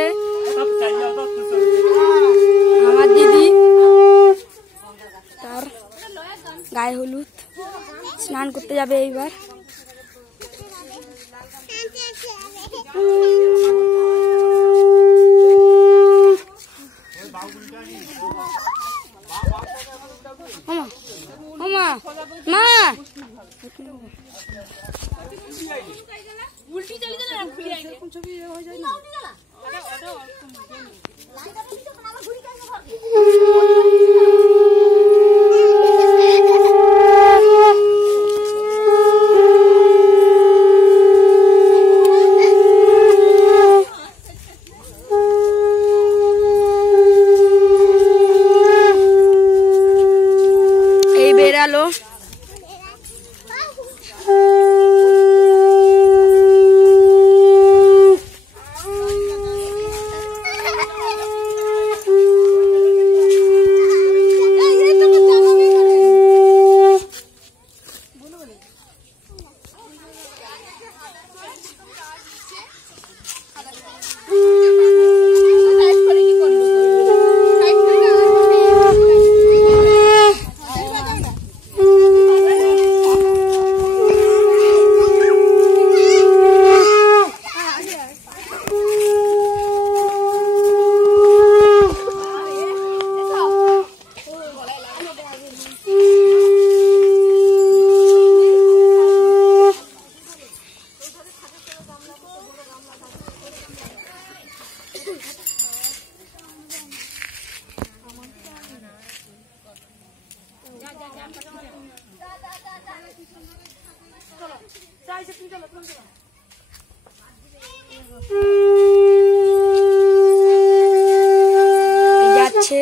যে আমার দিদি, তার গায়ে হলুদ, স্নান করতে যাবে এইবার। মা উল্টি চলে গেল না, খুলে এরকম ছবি হয়ে যায় না। এই বেরালো যাচ্ছে।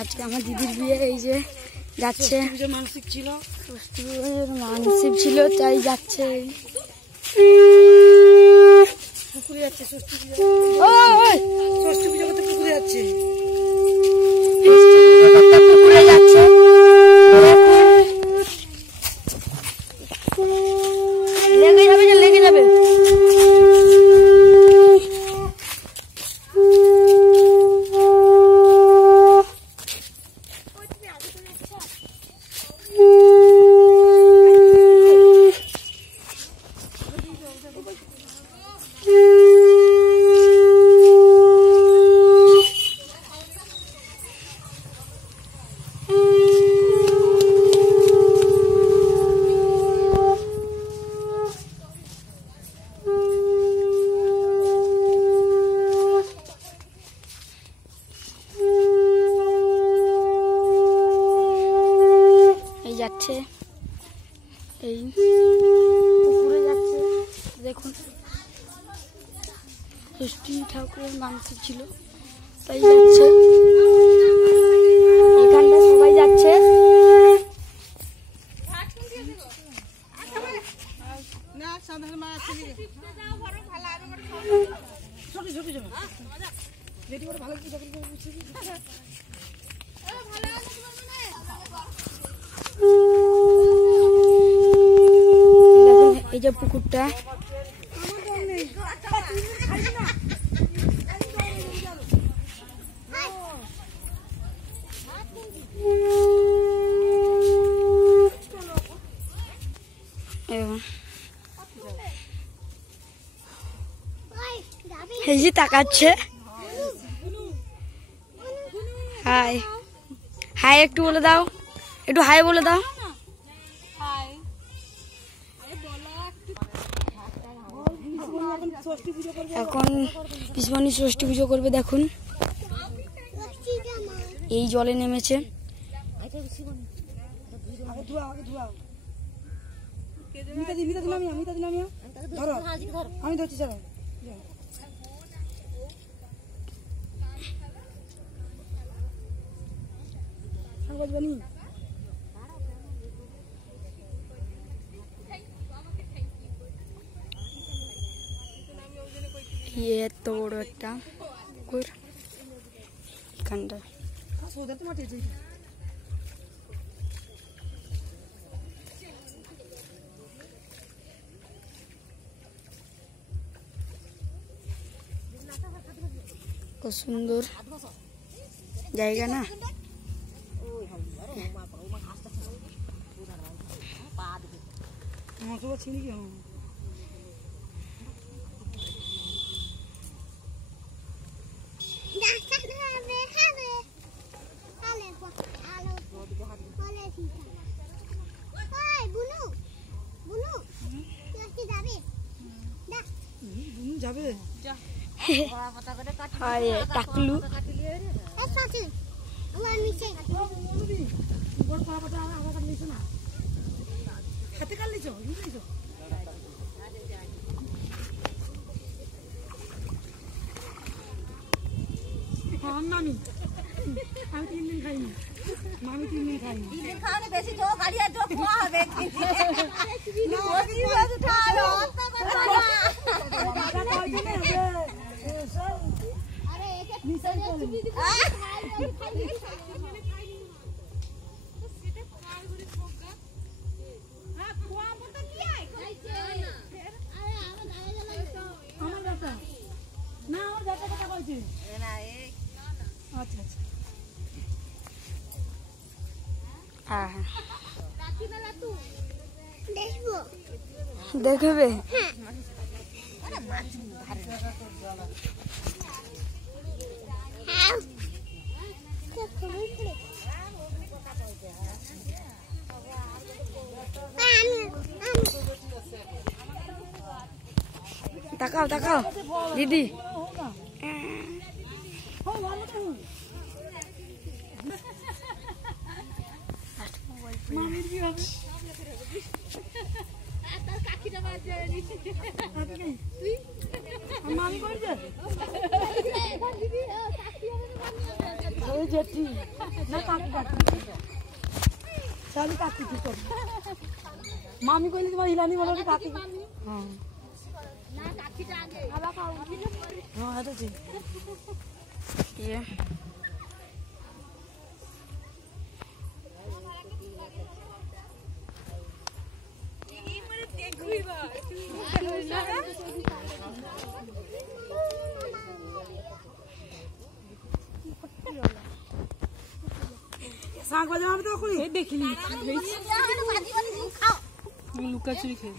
আজকে আমার দিদির বিয়ে, এই যে যাচ্ছে। মানসিক ছিল তাই যাচ্ছে। পুকুরে যাচ্ছে, ষষ্ঠী পুজো করতে পুকুরে যাচ্ছে। পুকুরে যাচ্ছে, লেগে যাবে, লেগে যাবে। এই পুকুরে যাচ্ছে, দেখুন ষষ্ঠী ঠাকুরের মানসিক ছিল তাই যাচ্ছে, এখানটা সবাই যাচ্ছে। এই যে পুকুরটা, এই যে তাকাচ্ছে। হাই হাই একটু বলে দাও, একটু হাই বলে দাও। এখন পিসমণি ষষ্ঠী পুজো করবে, দেখুন এই জলে নেমেছে। আমি ধরছি, চলো এত বড় একটা পুকুর এখানটা। কত সুন্দর জায়গা না? যাবে টাকলু হাতে কাটলি চো আমি 3 দিন খাইনি, মামি 3 দিন খাইনি। 3 দিন খাওয়ালে বেশি জো গাড়ি আর জো খোয়া হবে। আরে একে মিশন করে দিবি। সেটা খোয়া করে খোকা। হ্যাঁ খোয়া মত কি আই? আরে আমার দাদা লাগতো। আমার দাদা না, আমার দাদা কথা কইছে না। এই আচ্ছা আচ্ছা, হ্যাঁ দেখবে। তাকাও তাকাও দিদি, মামির কি হবে? তার কাকিটা বাজে নি তুই মামি কই যা এখন দিদি কাকি হবে না, ওই যেটি না কাকি কাকি সালি কাকি কি কর মামি কইলি তোমার হিলানি বলো কাকি। হ্যাঁ না কাকিটা আগে খাওয়া খাও। হ্যাঁ এটা ঠিক। ये শাক বাজা হবে তো কই দেখিনি খাও লুকা চুরি খেয়ে।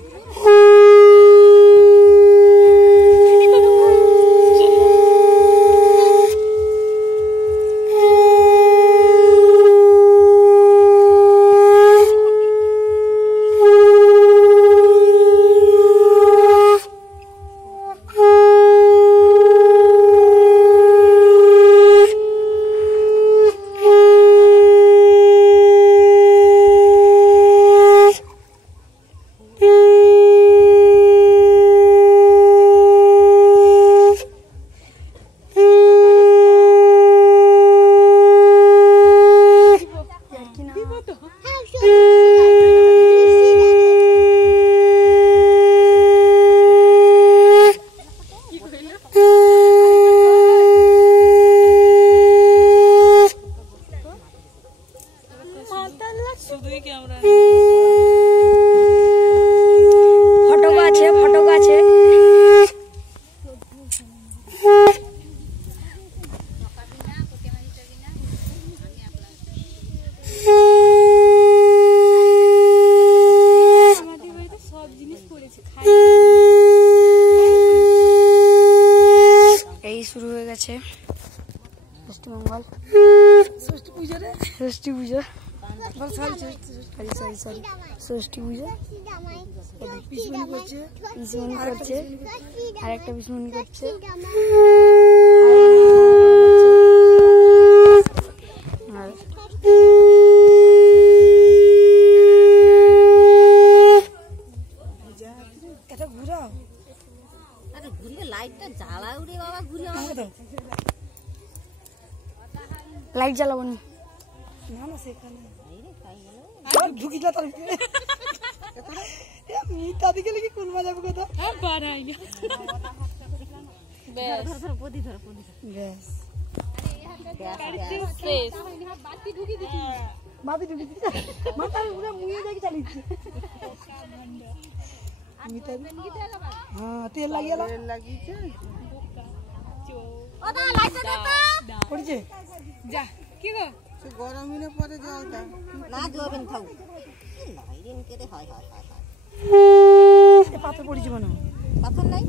শুরু হয়ে গেছে ষষ্ঠী মঙ্গল ষষ্ঠী পূজা ষষ্ঠী পূজা ষষ্ঠী পূজা পিসমণি করছে আর একটা পিসমণি করছে লাইট জ্বালাবো না সেখানে ঢুকিলা তার মিথ্যা দিকে লিখে কোন যাবে কথা বাড়াই না তেল লাগিয়েছে যা কি গো গরম হলে পরে জলটা না দিবেন থাও লাইরিন কেটে হয় পাথর পড়িছে মনে পাথর নাই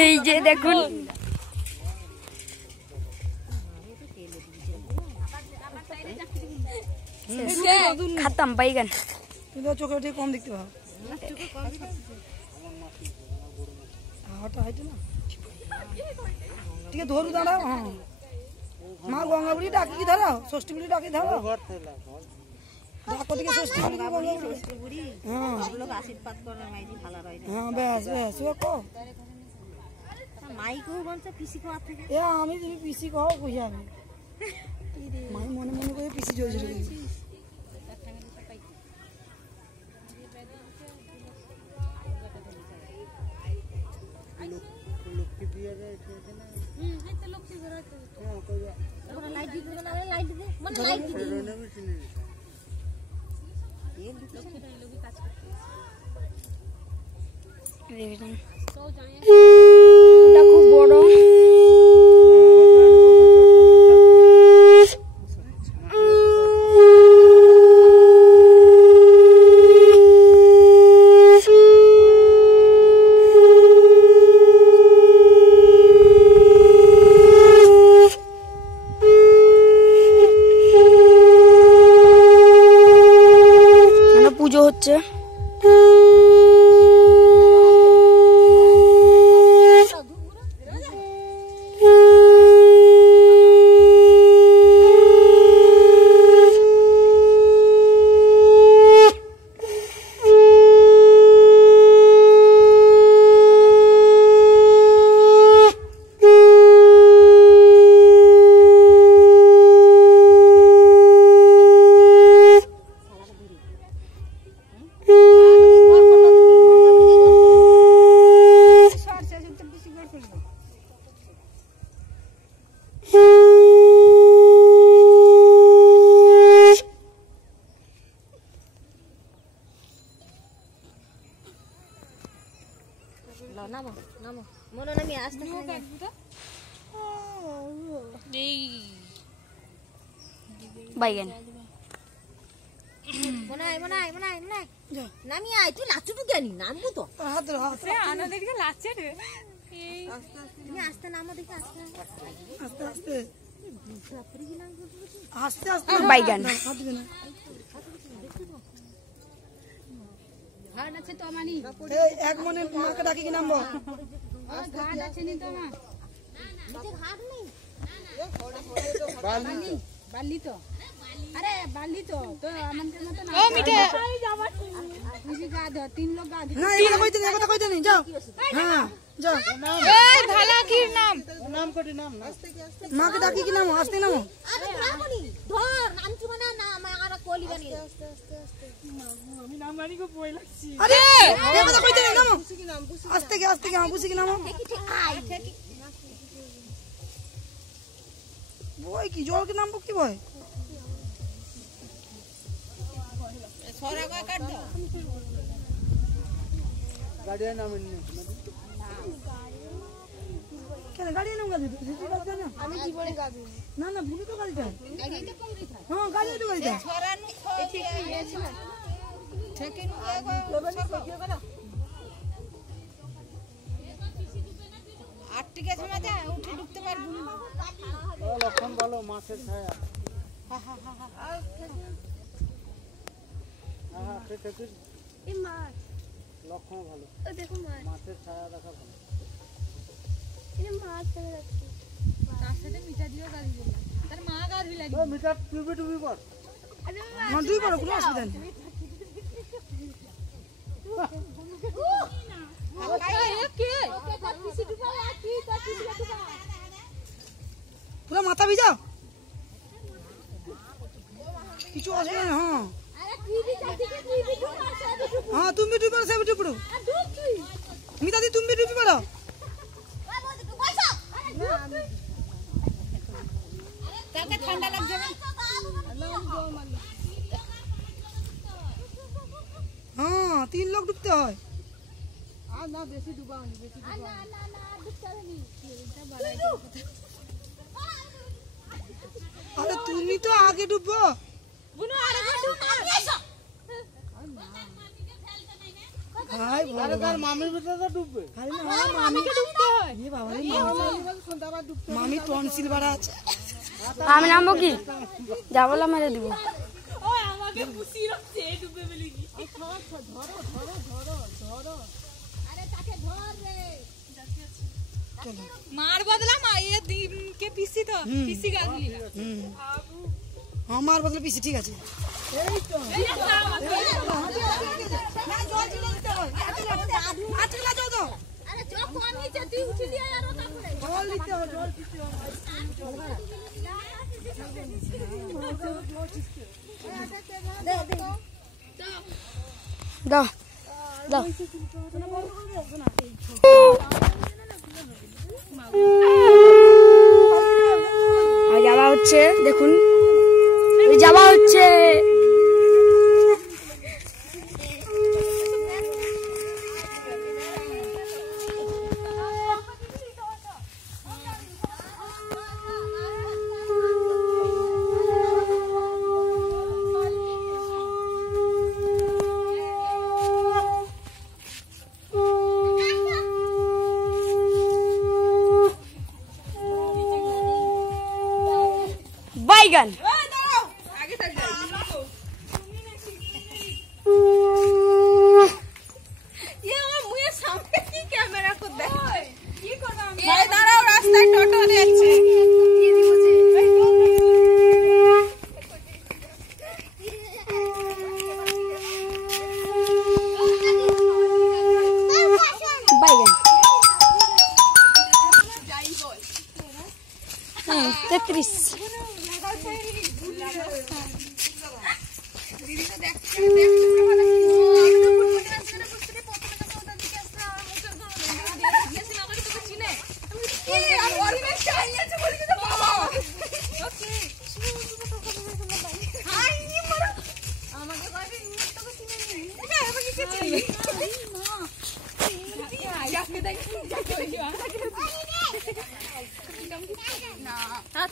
এই যে দেখুন খতম বাইগান তুমি চোখে উঠে কম দেখতে পাও হাওয়াটা হয়তো না ঠিক আছে ধরু দাঁড়াও হ্যাঁ মা গঙ্গা বুড়ি ডাকি কি ধরো ষষ্ঠী বুড়ি ডাকি ধরো ডাকো দিকে ষষ্ঠী বুড়ি গঙ্গা বুড়ি হ্যাঁ সব লোক আশীর্বাদ করে মাইজি ভালো রয় হ্যাঁ বেশ ও কো মাই কো বলছে পিসি কো থেকে এ আমি তুমি পিসি কও কই আমি মাই মনে মনে করে পিসি জোর জোর লক্ষ্মী প্রিয়া রে আছে না এই তো লক্ষ্মী ঘর আছে হ্যাঁ কইয়া এখন লাইট দিতে না লাইট দিতে মানে লাইট দিতে এই লক্ষ্মী ডায়লগই কাজ করতে দেখুন তো যায় এটা খুব বড় হচ্ছে বাইগান মনাই নামি আই তুই লাচু তো জানি নামবো তো হাত রে আনা দেখে লাচে রে তুমি আস্তে নামো দেখে আস্তে আস্তে বাইগান হাত দিবে না ঘাট আছে তো আমানি এই এক মনে মাকে ডাকি কি নামবো ঘাট আছে নি তো মা নিচে ঘাট নেই বালি তো अरे बाली तो আমাদের মত না ও মিঠে বুঝি গা দাও তিন লোক গা দাও না এটা কইতে নেই যাও হ্যাঁ যাও এই ভালাকির নাম নাম কোটি নাম না মাকে ডাকি কি নাম আসতে নাম আরে রাখনি ধর নাম চুমনা না আমার কোলি বানিয়ে আমি নাম মারি কো বই লাগছি আরে এই কথা কইতে নেই নাম আস্তে কি বুঝি কি নাম দেখি ঠিক আই ঠিক বই কি জল কি নাম কি বই ছড়া কয় কাট দাও গাড়ির নাম নেই কেন গাড়ি নাম গাড়ি দিতে পারছ না আমি জীবনে গাবি না না ভুলি তো গাড়িটা গাড়িতে পৌঁছে থাক হ্যাঁ গাড়ি তো গাড়িটা ছড়া নু ঠিক আছে না ঠিক নু এগো আট টিকে সময় যা উঠে ঢুকতে পারবো না ও লক্ষণ ভালো মাছের ছায়া হ্যাঁ ঠিক এই মাছ লক্ষণ ভালো ও দেখো মাছ মাছের ছায়া দেখা ভালো এই মাছ দেখা যাচ্ছে তার সাথে মিঠা দিও গাড়ি বললাম তার মা গাড়ি লাগি ও মিটার টুবি কর আরে না দুই বড় কোনো অসুবিধা নেই পুরো মাথা ভিজাও কিছু অসুবিধা নেই হ্যাঁ তুমি ডুবি পড়ো সে ডুবি পড়ো মিতা দি তুমি ডুবি পড়ো ঠান্ডা লাগছে না হ্যাঁ 3 লোক ডুবতে হয় আর না বেশি ডুবাওনি বেশি আরে তুমি তো আগে ডুববো ভাই আরে তার মামির ভিতরে তো ডুববে আরে না মামিকে ডুবতে হয় এ বাবা রে সন্ধ্যাবার ডুবতে মামি টনসিল বাড়া আছে আমি নামবো কি যা বললাম মেরে দিব আরে তাকে ধর রে মার বদলা মা ये के पीसी तो पीसी गाली আমার বদলে পিছি ঠিক আছে এই তো আটলা যাও তো আরে চোখ কোন নিচে তুই উঠি দিয়ে আর তারপরে জল দিতে হবে জল দিতে দাও দাও আর যাওয়া হচ্ছে দেখুন যাওয়া হচ্ছে বাইগান বাইগান 33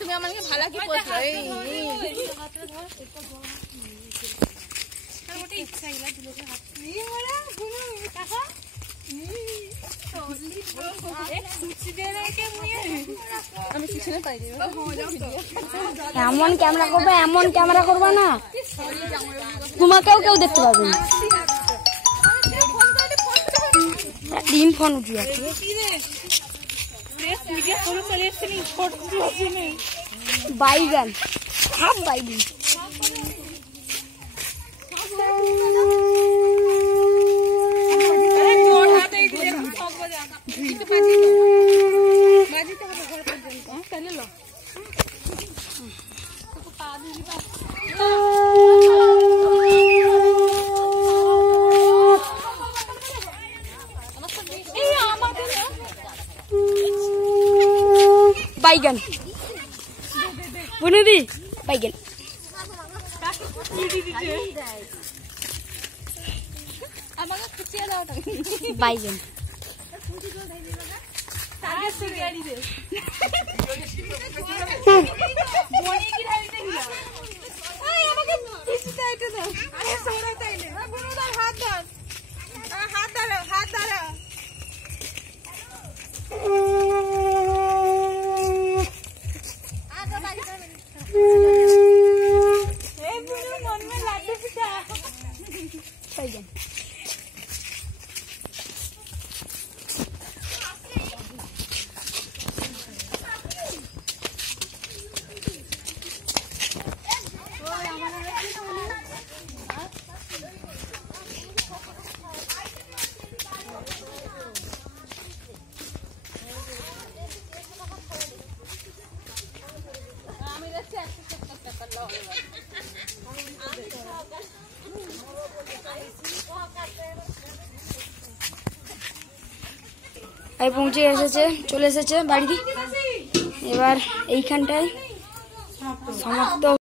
তুমি আমাকে ভালো কি করছো এমন ক্যামেরা করবে এমন ক্যামেরা করবে না তোমাকেও কেউ দেখতে পাবে না ডিম ফোন উঠে যাচ্ছে বাইগান হাফ বাইগান বাইগান বুনুদি বাইগান বাইগান এই পৌঁছে এসেছে, চলে এসেছে বাড়ি। এবার এইখানটায় সমাপ্ত।